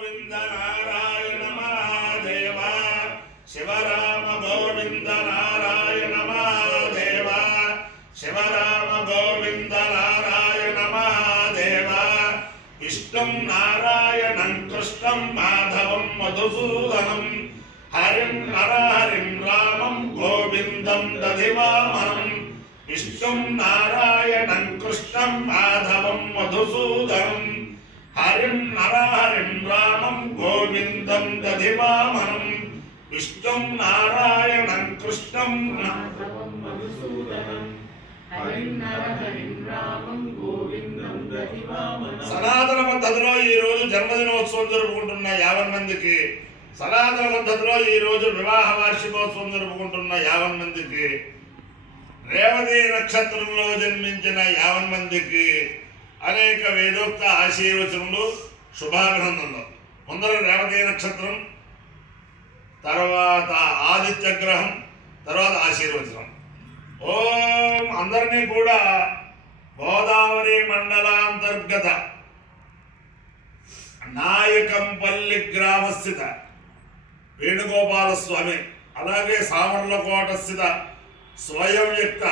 గోవింద నారాయణ మహాదేవ శివరామ గోవింద నారాయణ మహాదేవ శివరామ గోవింద నారాయణ మహాదేవ విష్ణుం నారాయణం కృష్ణం మాధవం మధుసూదనం హరిం నరహరిం రామం గోవిందం దధివామనం విష్ణుం నారాయణం కృష్ణం మాధవం మధుసూదనం హరిం నరహరిం రామం గోవిందం దధివామనం విష్ణుం నారాయణం కృష్ణం మాధవం మధుసూదనం హరిం నరహరిం రామం గోవిందం దధివామనం. సనాతన పద్ధతిలో ఈ రోజు జన్మదినోత్సవం జరుపుకుంటున్న 50 మందికి, సనాతన పద్ధతిలో ఈ రోజు వివాహ వార్షికోత్సవం జరుపుకుంటున్న 50 మందికి, రేవతి నక్షత్రంలో జన్మించిన 50 మందికి అనేక వేదోక్త ఆశీర్వచనములు, శుభాభినందనలు. ముందర రేవతి నక్షత్రం, తర్వాత ఆదిత్య గ్రహం, తర్వాత ఆశీర్వచనం. ఓం అందరినీ కూడా గోదావరి మండలాంతర్గత నాయకంపల్లి గ్రామస్థిత వేణుగోపాల స్వామి, అలాగే సామర్లకోట స్థిత స్వయం వ్యక్త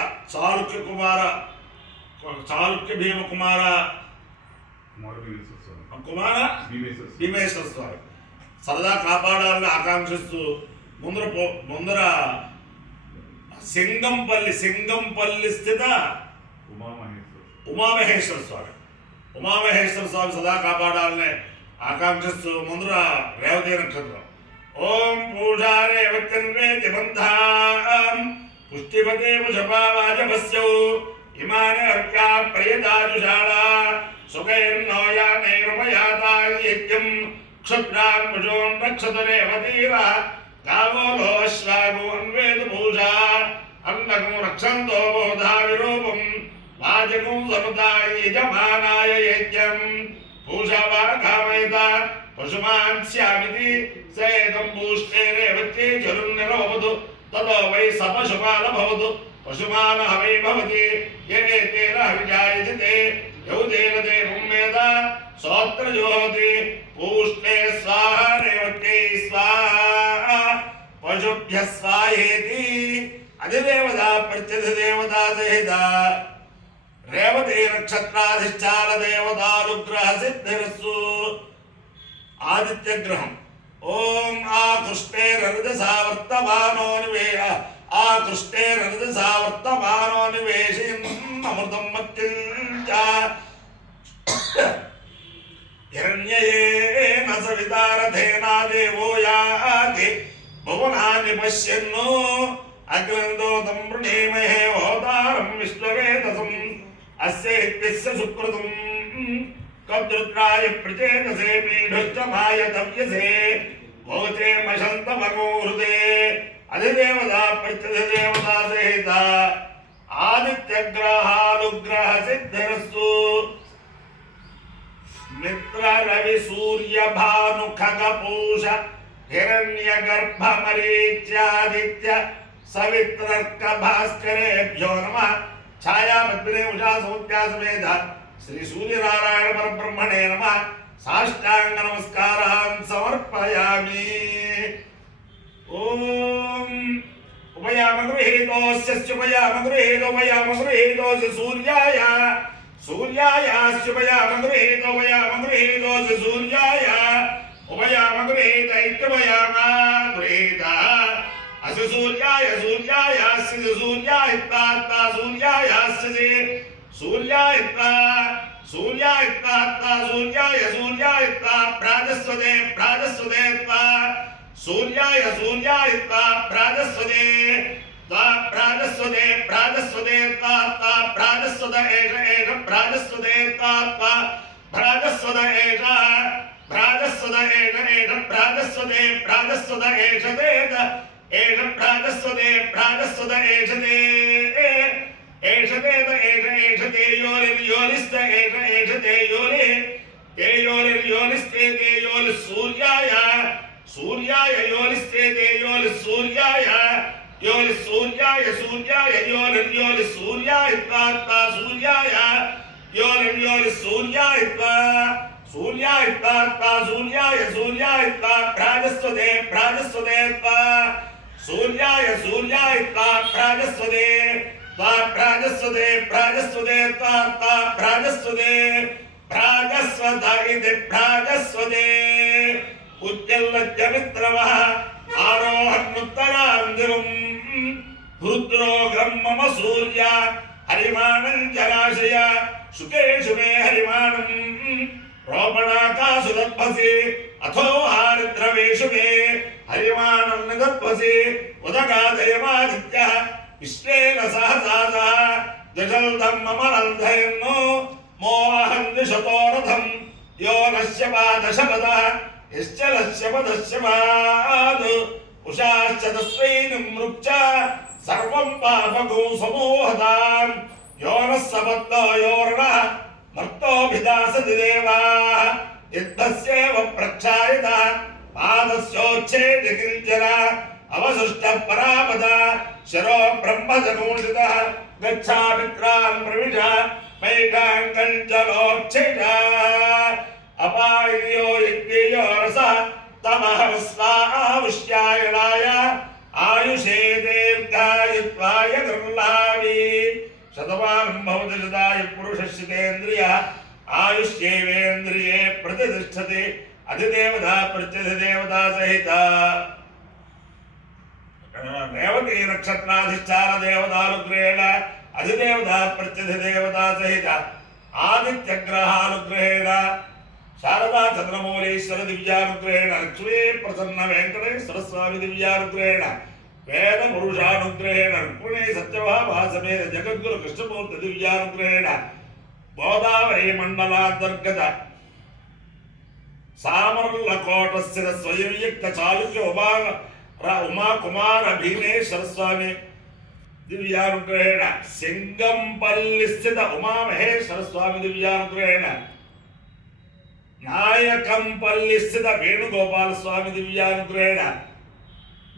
చాళుక్య భీమకుమార భీమేశ్వర స్వామి సరదా కాపాడాలని ఆకాంక్షిస్తూ ముందర సింగంపల్లి స్థిత ఉమామహేశ్వర స్వామి సదా కాపాడాలని ఆకాంక్షిస్తూ ముందర రేవతి నక్షత్రం. ఓం పూజారే వత్యన్వేతి బంధాం పుష్టిపతే వృషభావాజభస్యౌ ఇమానే అర్క్యా ప్రియదాజుషాళా సుఖైర్నోయానైరుపయాతాయ యజ్ఞం క్షుద్రాం భుజోన్ రక్షతు రేవతీరా గావో లోశ్వాగో అన్వేదు పూజా అన్నకం రక్షంతో బోధా విరూపం వాజకం సముదాయ యజమానాయ యజ్ఞం పూజావా కామయత పశుమాన్ స్యామితి సేదం పూష్టే రేవత్యే చరున్నిరవదు తదో వై సపశుమాన భవతు పశుమాన హవై భవతి ఏతేన హవిజాయతి తే యౌదేన దేవం వేద సోత్ర జ్యోతి పూష్టే స్వాహ రేవత్యై స్వాహ పశుభ్య స్వాహేతి. అధిదేవత ప్రత్యధిదేవత సహిత రేవతి నక్షత్రాధిష్టాన దేవతానుగ్రహ సిద్ధిరస్సు. ఆదిత్య గ్రహం. ఓం ఆకృష్టేరర్ధసావర్తమానో నివేశయన్ అమృతం మత్యంచ హిరణ్యేన సవితారథేనా దేవో యాతి భువనాని పశ్యన్నో అగ్నందోతం వృణీమహే హోతారం విశ్వవేదసం అస్యేత్యస్య సుకృతం కద్రుద్రాయ ప్రచేతసే పీఠుష్టమాయ తవ్యసే భోచే మశంతమగో హృదే. అధిదేవత ప్రత్యధిదేవత సహిత ఆదిత్యగ్రహానుగ్రహ సిద్ధిరస్సు. మిత్ర రవి సూర్య భాను ఖగపూష హిరణ్య గర్భ మరీచ్యాదిత్య సవిత్రర్క భాస్కరేభ్యో నమః. ఛాయాపద్మినే ఉషా సౌత్యా సమేత శ్రీ సూర్యనారాయణ పరబ్రహ్మణే నమః. సాష్టాంగ నమస్కారాన్ సమర్పయామి. ఓం ఉపయామగృహీతోస్య సూర్యాయ సూర్యాయాస్యుపయామగృహీతోస్య సూర్యాయ ఉపయామగృహీత ఇత్యుపయామగృహీత అస్య సూర్యాయాస్య సూర్యాయిత్తా సూర్యాయాస్య సూర్యాయిత్తా సూర్యాయిత్తా ప్రాజస్వదే సూర్యాయిత్తా ప్రాజస్వదే ప్రాజస్వదే ప్రాజస్వద ఏష ప్రాజస్వదే ప్రాజస్వద ఏష ప్రాజస్వద ఏషతే ప్రాజస్వద ఏషతే ఏషతే యోనిస్త ఏషతే యోనిస్తే యోని సూర్యాయ యోనిస్తే యోని సూర్యాయ సూర్యాయ సూర్యాయ सूर्याय त्वा सूर्याय सूर्याय त्वा प्राजस्वते प्राजस्वते त्वा सूर्याय सूर्याय त्वा प्राजस्वते त्वा प्राजस्वते प्राजस्वते त्वा प्राजस्वते प्राजस्वत इति प्राजस्वते उज्जलस्य मित्रवः आरोहन्नुत्तरां दिवम् रुद्रोग्रं मम सूर्य हरिमाणं जलाशय शुकेषु मे हरिमाणं रोपणाकाशु दत्पसि अथो हारद्रवेषु मे हरिमाणं निदत्पसि उदगादयमादित्यः विश्वेन सहसासः द्विजल्दं मम रन्धयन्नो मोहं द्विशतो रथं यो नश्य पादशपदः यश्च लस्य पदस्य पाद उषाश्च तस्वैनं मृक्च सर्वं पापगो समूहतां यो नः सपत्नो योर्णः मर्तोऽभिदासति देवाः यद्भस्येव प्रक्षायतः पादस्योच्छेदि किञ्चन अवशिष्टः परापद शरो ब्रह्मजनूषितः गच्छामित्रां प्रविश मैकाङ्कञ्चलोच्छिष अपायो यज्ञयो रसः तमः स्वाहुष्यायणाय आयुषे दीर्घायुत्वाय दुर्लाभे शतमानं भवति शताय पुरुषस्येन्द्रियः आयुष्येवेन्द्रिये प्रतिष्ठते अधिदेवता प्रत्यधिदेवता सहित रेवती नक्षत्राधिष्ठान देवतानुग्रहेण अधिदेवता प्रत्यधिदेवता सहित आदित्यग्रहानुग्रहेण शारदा चंद्रमौलीश्वर दिव्यानुग्रहेण लक्ष्मी प्रसन्न वेंकटेश्वर स्वामी दिव्यानुग्रहेण वेद पुरुषानुग्रहेण रुक्मिणी सत्यभामा समेत जगद्गुरु कृष्णमूर्ति दिव्यानुग्रहेण गोदावरी मंडलांतर्गत सामर्लकोटस्थित स्वयंयुक्त चालुक्य उमा कुमार भीमेश्वर स्वामी दिव्यानुग्रहेण सिंगंपल्ली स्थित उमा महेश्वर स्वामी दिव्यानुग्रहेण नायकंपल्ली स्थित वेणुगोपाल स्वामी दिव्यानुग्रहेण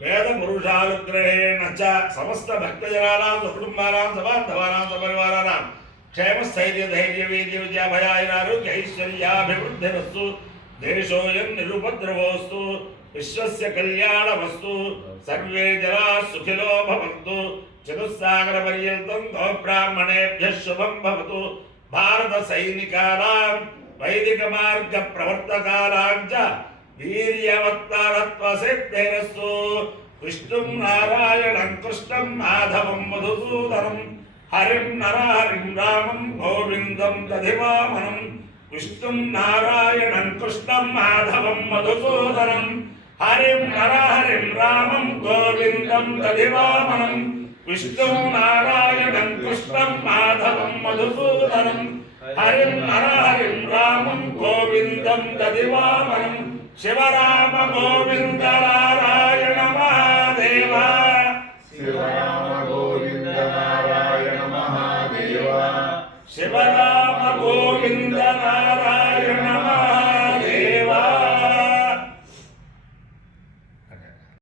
वेद पुरुषानुग्रहेण च समस्त भक्तजनानां कुटुंबानां सबान्धवानां सपरिवाराणां क्षेम स्थैर्य धैर्य वीर्य विजय भयारोग्य ऐश्वर्याभिवृद्धिरस्तु देशोऽयं निरुपद्रवोऽस्तु विश्वस्य कल्याणमस्तु सर्वे जनाः सुखिनो भवन्तु चतुस्सागरपर्यन्तं गोब्राह्मणेभ्यः शुभं भवतु भारत सैनिकानां वैदिक मार्ग प्रवर्तकानां च वीर्यवत्तारत्वसिद्धिरस्तु विष्णुं नारायणं कृष्णं माधवं मधुसूदनं हरिं नरहरिं रामं गोविन्दं दधिवामनं विष्णुं नारायणं कृष्णं माधवं मधुसूदनं हरिं नरहरिं रामं गोविन्दं दधिवामनं विष्णुं नारायणं कृष्णं माधवं मधुसूदनं हरिं नरहरिं रामं गोविन्दं दधिवामनं शिवराम गोविन्द नारायण महादेव शिवराम गोविन्द नारायण महादेव शिवराम गोविन्द नारायण